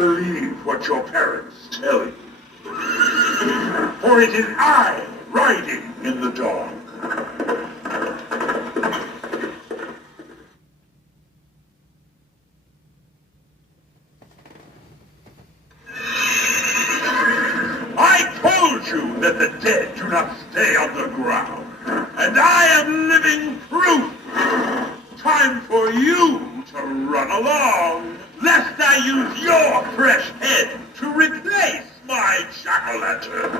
believe what your parents tell you. For it is I riding in the dark. I told you that the dead do not stay on the ground, and I am living proof. Time for you to run along, lest I use your fresh head to replace my jack-o'-lantern.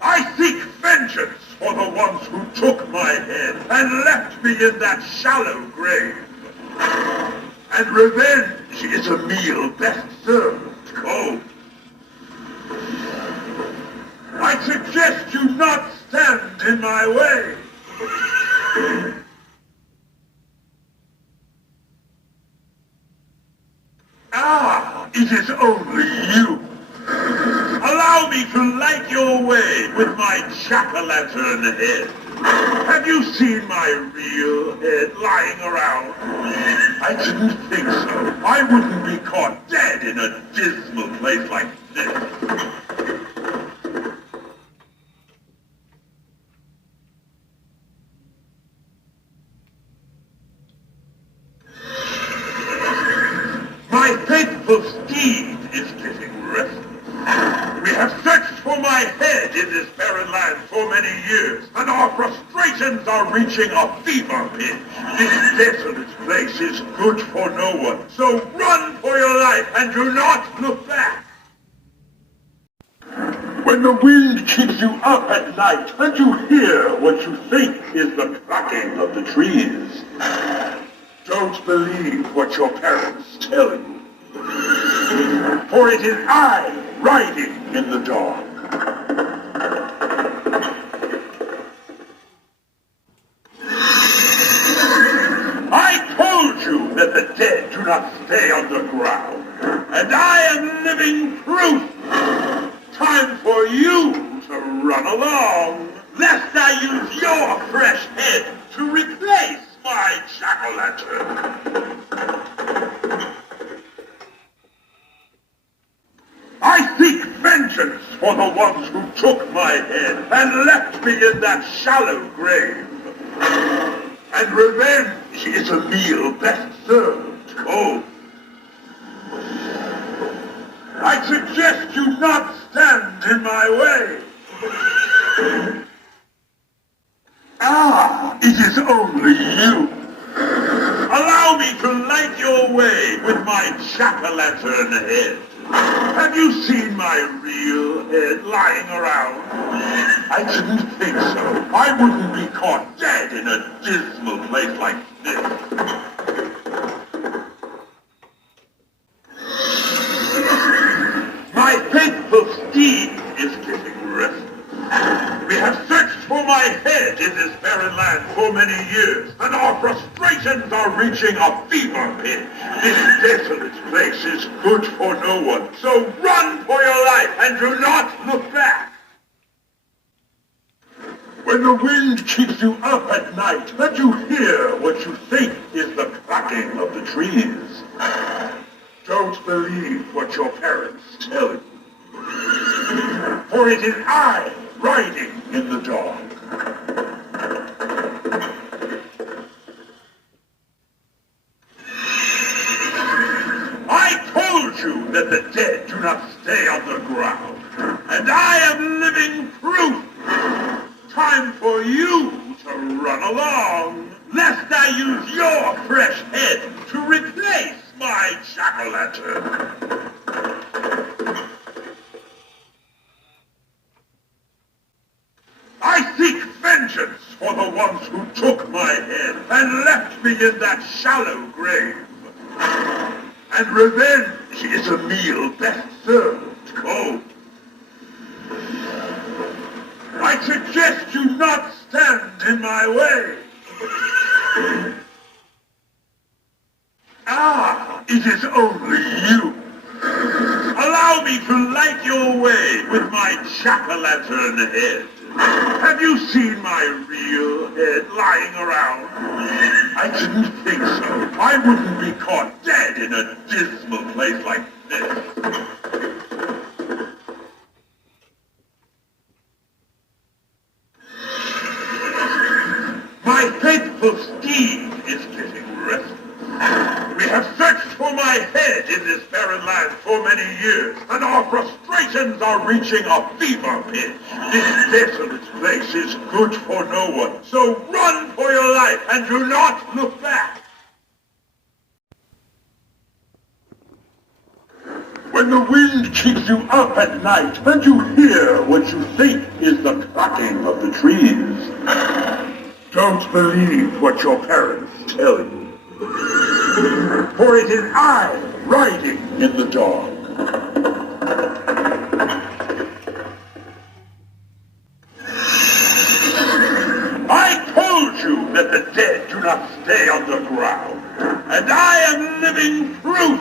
I seek vengeance for the ones who took my head and left me in that shallow grave. And revenge is a meal best served cold. I suggest you not stand in my way. Ah, it is only you. Allow me to light your way with my jack-o'-lantern head. Have you seen my real head lying around? I didn't think so. I wouldn't be caught dead in a dismal place like this. My faithful steed is getting restless. We have searched for my head in this barren land for many years, and our frustrations are reaching a fever pitch. This desolate place is good for no one, so run for your life and do not look back. When the wind keeps you up at night and you hear what you think is the cracking of the trees, don't believe what your parents tell you. For it is I riding in the dark. I told you that the dead do not stay on the ground, and I am living proof. Time for you to run along, lest I use your fresh head to replace my jack-o'-lantern. I seek vengeance for the ones who took my head and left me in that shallow grave. And revenge is a meal best served cold. I suggest you not stand in my way. Ah, it is only you. Allow me to light your way with my jack-o'-lantern head. Have you seen my real head lying around? I didn't think so. I wouldn't be caught dead in a dismal place like this. My faithful steed is getting restless. We have searched for my head in this barren land for many years, and our frustrations are reaching a fever pitch. This desolate place is good for no one, so run for your life and do not look back. When the wind keeps you up at night and you hear what you think is the cracking of the trees, don't believe what your parents tell you. For it is I riding in the dark. I told you that the dead do not stay on the ground, and I am living proof. Time for you to run along, lest I use your fresh head to replace my jack-o'-lantern. I seek vengeance for the ones who took my head and left me in that shallow grave. And revenge is a meal best served cold. I suggest you not stand in my way. Ah, it is only you. Allow me to light your way with my jack-o'-lantern head. Have you seen my real head lying around? I didn't think so. I wouldn't be caught dead in a dismal place like this. My faithful steed is getting restless. We have searched for my head in this barren land for many years, and our frustrations are reaching a fever pitch. This desolate place is good for no one, so run for your life and do not look back. When the wind keeps you up at night and you hear what you think is the cracking of the trees, don't believe what your parents tell you. For it is I riding in the dark. I told you that the dead do not stay on the ground, and I am living proof.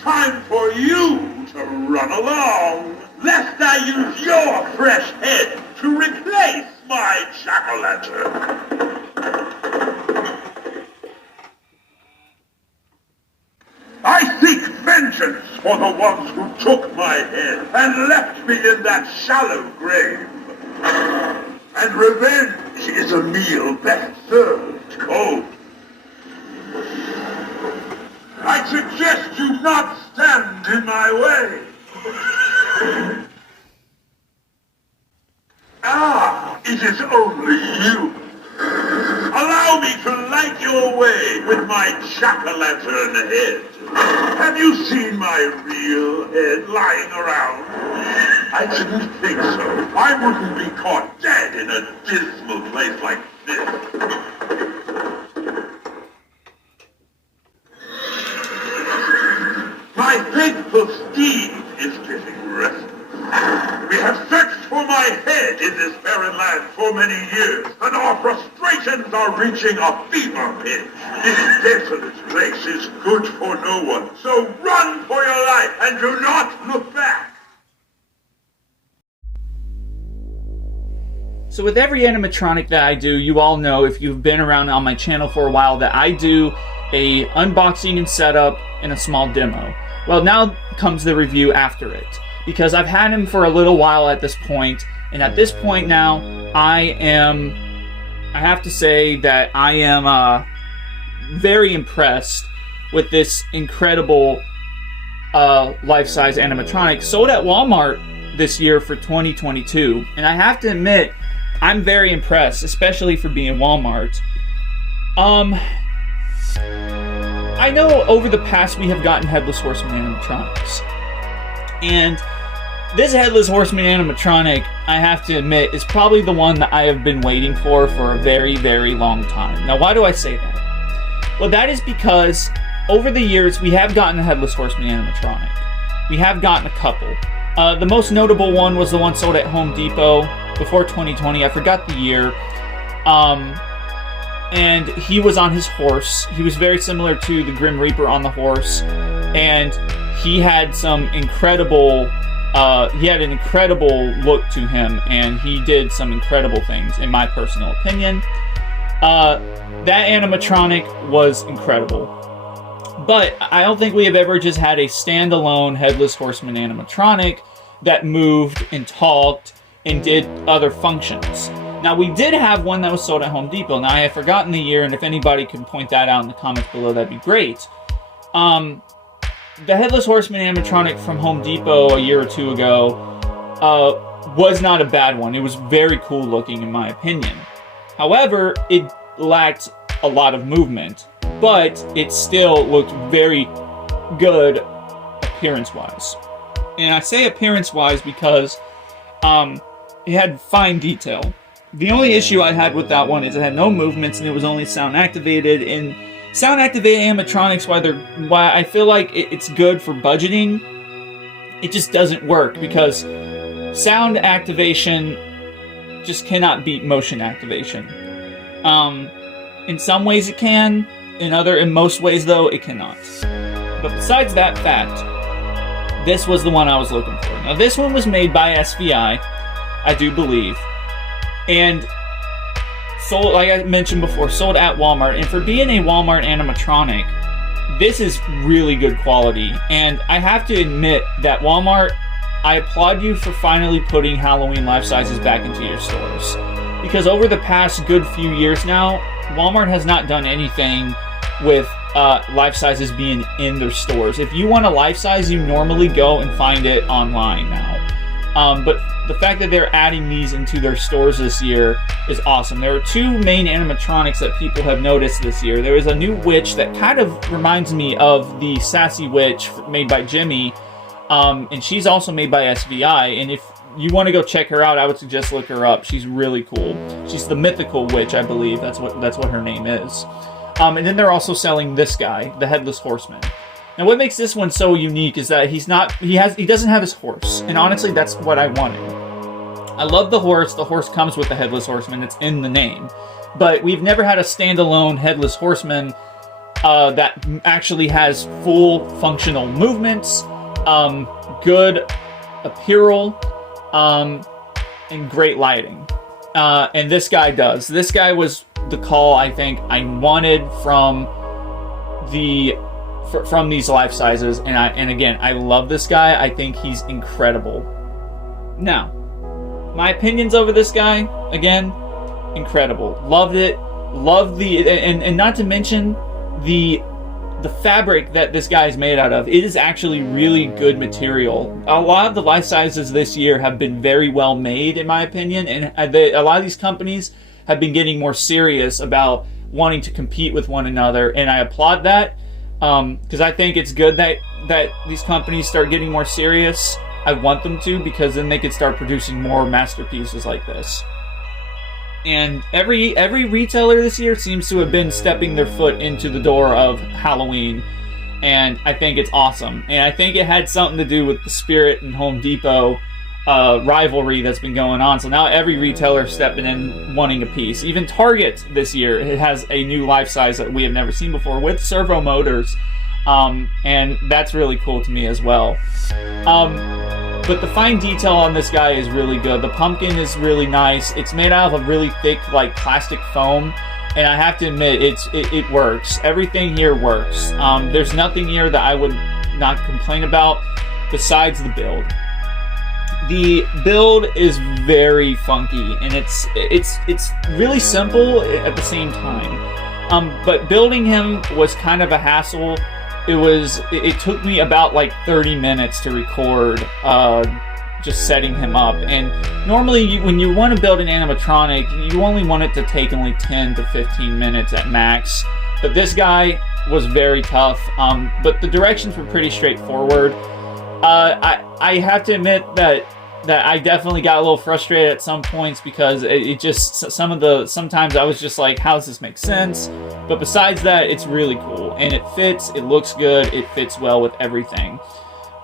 Time for you to run along, lest I use your fresh head to replace my jack-o'-lantern. I seek vengeance for the ones who took my head and left me in that shallow grave. And revenge is a meal best served cold. I suggest you not stand in my way. Ah, it is only you. Allow me to light your way with my jack-o'-lantern head. Have you seen my real head lying around? I didn't think so. I wouldn't be caught dead in a dismal place like this. My faithful steed is getting restless. We have searched for my head in this barren land for many years, and our frustrations are reaching a fever pitch. This desolate place is good for no one, so run for your life and do not look back. So with every animatronic that I do, you all know, if you've been around on my channel for a while, that I do a unboxing and setup and a small demo. Well, now comes the review after it, because I've had him for a little while at this point, and at this point now, I have to say that I am very impressed with this incredible life-size animatronic sold at Walmart this year for 2022, and I have to admit, I'm very impressed, especially for being Walmart. I know over the past we have gotten Headless Horseman animatronics, and this Headless Horseman animatronic, I have to admit, is probably the one that I have been waiting for a very, very long time. Now, why do I say that? Well, that is because over the years we have gotten a Headless Horseman animatronic. We have gotten a couple. The most notable one was the one sold at Home Depot before 2020. I forgot the year. And he was on his horse. He was very similar to the Grim Reaper on the horse, and he had some incredible, he had an incredible look to him, and he did some incredible things, in my personal opinion. That animatronic was incredible. But I don't think we have ever just had a standalone Headless Horseman animatronic that moved and talked and did other functions. Now, we did have one that was sold at Home Depot. Now, I have forgotten the year, and if anybody can point that out in the comments below, that'd be great. The Headless Horseman animatronic from Home Depot a year or two ago was not a bad one. It was very cool looking, in my opinion. However, it lacked a lot of movement, but it still looked very good appearance-wise. And I say appearance-wise because it had fine detail. The only issue I had with that one is it had no movements and it was only sound activated. And sound activated animatronics, why I feel like it's good for budgeting, it just doesn't work because sound activation just cannot beat motion activation. In some ways it can, in most ways though it cannot. But besides that fact, this was the one I was looking for. Now this one was made by SVI, I do believe. and sold, like I mentioned before, sold at Walmart. And for being a Walmart animatronic, this is really good quality. And I have to admit that Walmart, I applaud you for finally putting Halloween life sizes back into your stores. Because over the past good few years now, Walmart has not done anything with life sizes being in their stores. If you want a life size, you normally go and find it online now. But the fact that they're adding these into their stores this year is awesome. There are two main animatronics that people have noticed this year. There is a new witch that kind of reminds me of the Sassy Witch made by Jimmy, and she's also made by SVI. And if you want to go check her out, I would suggest look her up. She's really cool. She's the Mythical Witch, I believe. That's what her name is. And then they're also selling this guy, the Headless Horseman. Now, what makes this one so unique is that he doesn't have his horse, and honestly, that's what I wanted. I love the horse. The horse comes with the Headless Horseman. It's in the name, but we've never had a standalone Headless Horseman that actually has full functional movements, good apparel, and great lighting. And this guy does. This guy was the call I think I wanted from these life sizes, and again, I love this guy. I think he's incredible. Now, my opinions over this guy, again, incredible. Loved it. Loved and not to mention the fabric that this guy is made out of. It is actually really good material. A lot of the life sizes this year have been very well made, in my opinion, and a lot of these companies have been getting more serious about wanting to compete with one another, and I applaud that, because I think it's good that these companies start getting more serious. I want them to, because then they could start producing more masterpieces like this. And every retailer this year seems to have been stepping their foot into the door of Halloween, and I think it's awesome. And I think it had something to do with the Spirit and Home Depot rivalry that's been going on. So now every retailer is stepping in wanting a piece. Even Target this year, it has a new life size that we have never seen before with servo motors, and that's really cool to me as well. But the fine detail on this guy is really good. The pumpkin is really nice. It's made out of a really thick, like, plastic foam, and I have to admit, it works. Everything here works. There's nothing here that I would not complain about besides the build. The build is very funky, and it's really simple at the same time. But building him was kind of a hassle. It took me about like 30 minutes to record just setting him up. And normally when you want to build an animatronic, you only want it to take only 10 to 15 minutes at max. But this guy was very tough, but the directions were pretty straightforward. I have to admit that I definitely got a little frustrated at some points, because it just, sometimes I was just like, how does this make sense? But besides that, it's really cool, and it fits, it looks good, it fits well with everything.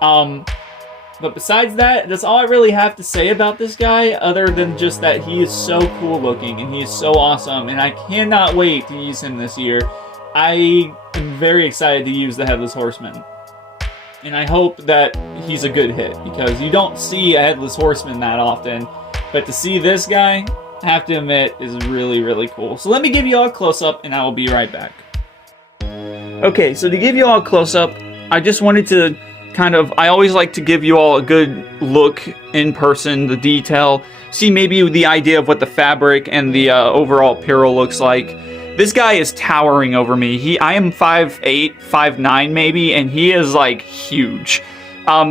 But besides that, that's all I really have to say about this guy, other than just that he is so cool looking, and he is so awesome, and I cannot wait to use him this year. I am very excited to use the Headless Horseman. And I hope that he's a good hit, because you don't see a Headless Horseman that often. But to see this guy, I have to admit, is really, really cool. So let me give you all a close-up, and I will be right back. Okay, so to give you all a close-up, I just wanted to I always like to give you all a good look in person, the detail, see maybe the idea of what the fabric and the overall apparel looks like. This guy is towering over me. I am 5'8", 5'9", maybe, and he is like huge.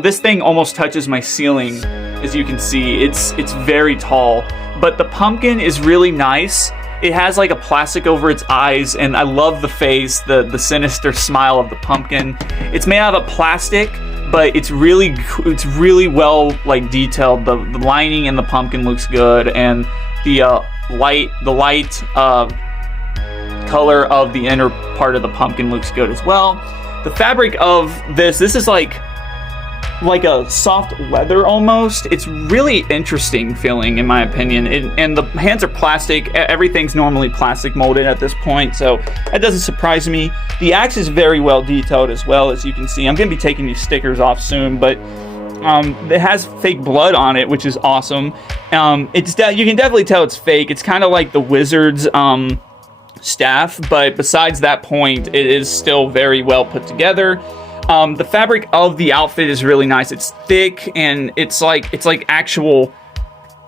This thing almost touches my ceiling, as you can see. It's very tall, but the pumpkin is really nice. It has like a plastic over its eyes, and I love the face, the sinister smile of the pumpkin. It's made out of plastic, but it's really well like detailed. The lining in the pumpkin looks good, and the light color of the inner part of the pumpkin looks good as well. The fabric of this is like a soft leather almost. It's really interesting feeling, in my opinion. And the hands are plastic. Everything's normally plastic molded at this point, so that doesn't surprise me. The axe is very well detailed as well, as you can see. I'm going to be taking these stickers off soon, but It has fake blood on it, which is awesome. You can definitely tell it's fake. It's kind of like the Wizard's staff, but besides that point, it is still very well put together. The fabric of the outfit is really nice. It's thick and it's like actual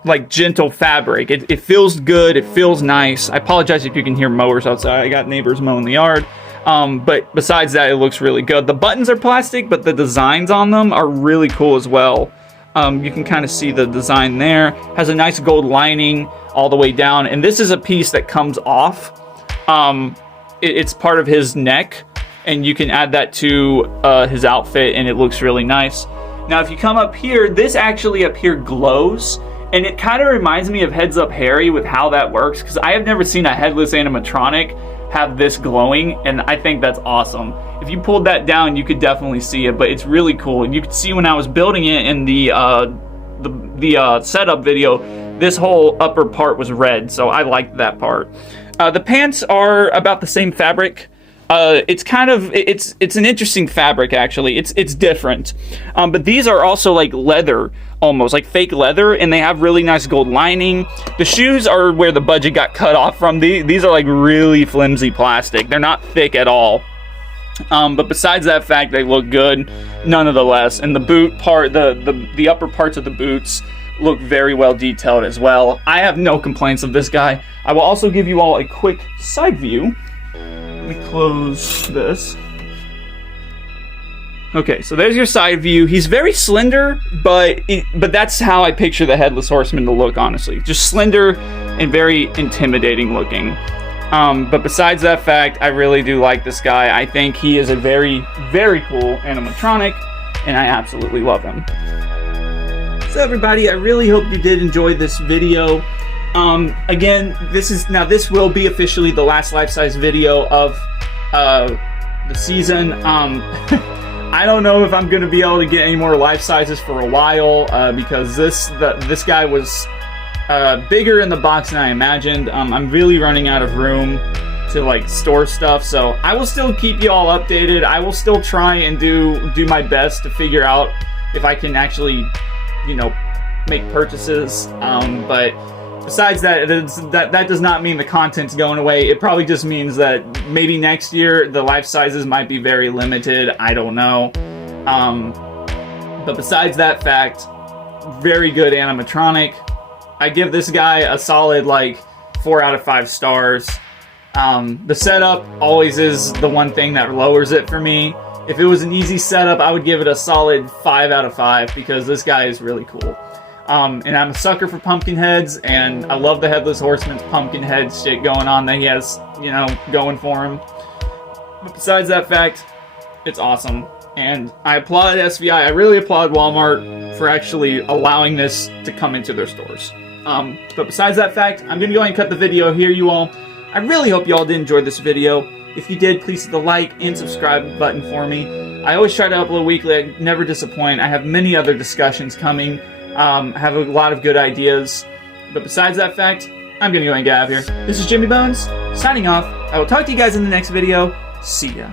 like gentle fabric. It feels good. It feels nice. I apologize if you can hear mowers outside. I got neighbors mowing the yard. But besides that, it looks really good. The buttons are plastic, but the designs on them are really cool as well. You can kind of see the design there. Has a nice gold lining all the way down, and this is a piece that comes off. It's part of his neck, and you can add that to his outfit, and it looks really nice. Now, if you come up here, this actually up here glows, and it kind of reminds me of Heads Up Harry with how that works, because I have never seen a headless animatronic have this glowing, and I think that's awesome. If you pulled that down, you could definitely see it, but it's really cool. And you could see when I was building it in the setup video, this whole upper part was red, so I liked that part. The pants are about the same fabric. It's kind of, it's an interesting fabric, actually. It's different. But these are also like leather, almost like fake leather, and they have really nice gold lining. The shoes are where the budget got cut off from. These are like really flimsy plastic. They're not thick at all. But besides that fact, they look good nonetheless. And the boot part, the upper parts of the boots look very well detailed as well. I have no complaints of this guy. I will also give you all a quick side view. Let me close this. Okay, so there's your side view. He's very slender, but that's how I picture the Headless Horseman to look, honestly. Just slender and very intimidating looking. But besides that fact, I really do like this guy. I think he is a very, very cool animatronic, and I absolutely love him. So everybody, I really hope you did enjoy this video. Again, this will be officially the last life-size video of the season. I don't know if I'm going to be able to get any more life sizes for a while, because this guy was bigger in the box than I imagined. I'm really running out of room to like store stuff, so I will still keep you all updated. I will still try and do my best to figure out if I can actually, make purchases. But besides that, that does not mean the content's going away. It probably just means that maybe next year the life sizes might be very limited. I don't know. But besides that fact, very good animatronic. I give this guy a solid 4 out of 5 stars. The setup always is the one thing that lowers it for me. If it was an easy setup, I would give it a solid 5 out of 5 because this guy is really cool. And I'm a sucker for pumpkin heads, and I love the Headless Horseman's pumpkin head shit going on that he has, going for him. But besides that fact, it's awesome. And I applaud SVI. I really applaud Walmart for actually allowing this to come into their stores. But besides that fact, I'm going to go ahead and cut the video here, you all. I really hope you all did enjoy this video. If you did, please hit the like and subscribe button for me. I always try to upload weekly. I never disappoint. I have many other discussions coming. I have a lot of good ideas. But besides that fact, I'm going to go and get out of here. This is Jimmy Bones, signing off. I will talk to you guys in the next video. See ya.